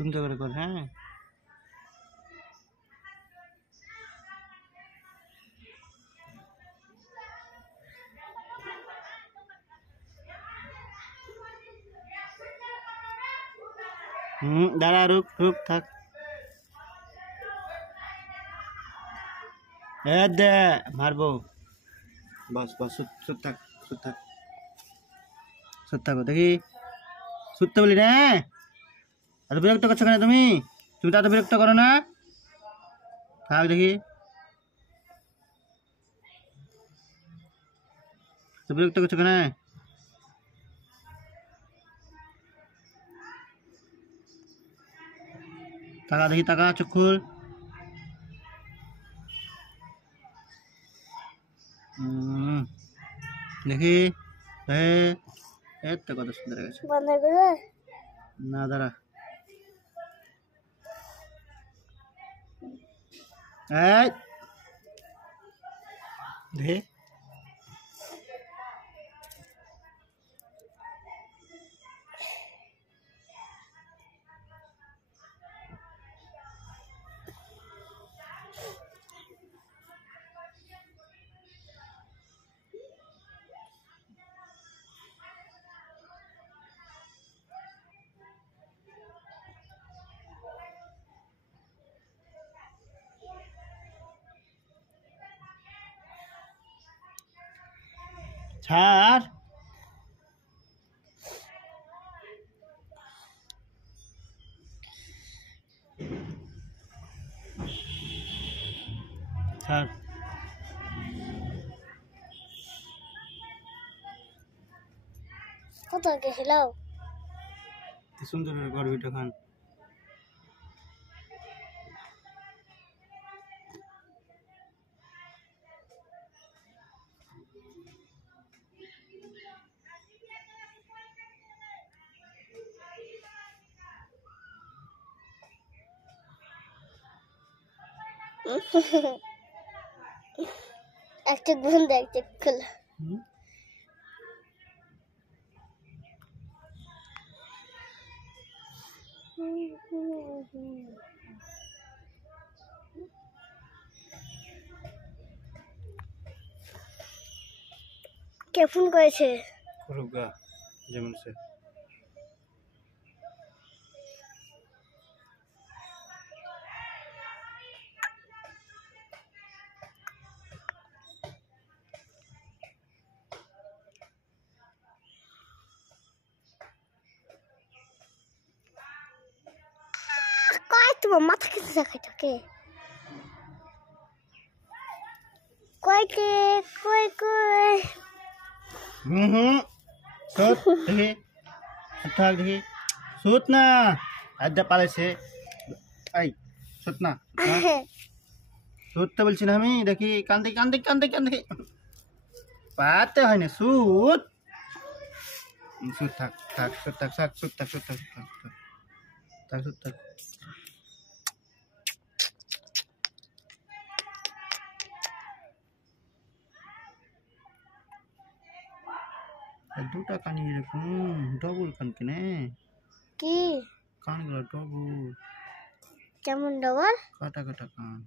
সুন্দর করে কর। হ্যাঁ দাঁড়া, রুক রুক থাক। দে মারবো। বস বস, সুত থাক, সুত থাক, সুত থাকো। দেখি সুততে বলি রে। এত বিরক্ত করছো কেন তুমি? তুমি তো এত বিরক্ত করো না। থাক দেখি, তো বিরক্ত করছো কেন? তাকা দেখি, তাকা, চোখ খুল। দেখি তো কত সুন্দর গেছে। না দাঁড়া, দেখি ছাড়। ছাড়। কত গেছিলাম সুন্দর করে ভিডিও খান। একটা বন্ধ একটা খোলা। কে ফোন করেছে? করুগা যেমন সে। কয় তোমার মাথা খেতে দেখাই থাকে? কয়কে কয় কয় সুত দেখি, থাক দেখি, সুত না আড্ডা পালাইছে। এই সুত না, সুত তো বলছি না আমি। দেখি কান দেখি, কান দেখি, কান দেখি, কান দেখি, পাতে হয় না সুত। সুত থাক, থাক, সুত থাক, থাক, সুত থাক, সুত থাক, থাক, থাক, সুত থাক। দুটা কানি এরকম ডবল কান কেনে? কি কানগুলো ডবল, কেমন ডবল? কাটা কাটা কান।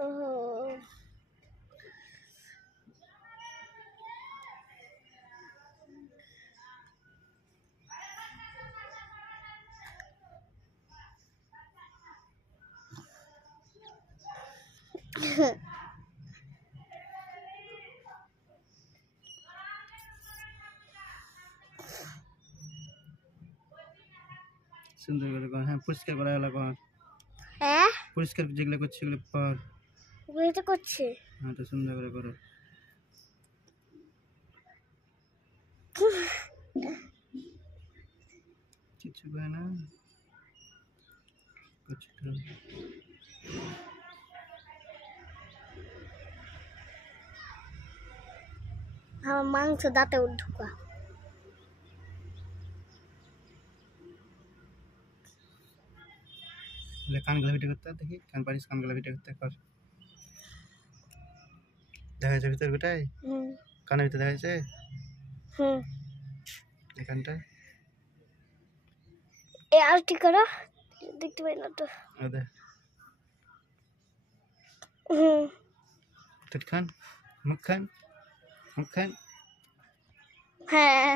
ওহো সুন্দর করে কর। হ্যাঁ পরিষ্কার করা গেল কর। হ্যাঁ পরিষ্কার যেগুলো করছে সেগুলো কর। ওগুলো তো করছি। হ্যাঁ তো সুন্দর করে করো। কিছু করে না করছি তো। আমার মাংস দাঁতে ঢুকা। কানগুলো ভিডিও করতে দেখি, কান পারিস কানগুলো ভিডিও করতে কর। দেখা যাচ্ছে ভিতর গোটাই? কানের ভিতরে দেখা যাচ্ছে এখানটায়? এ আর কি করো দেখতে পাই না তো अदे হুম टटखान मुखखान मुखखान হ্যাঁ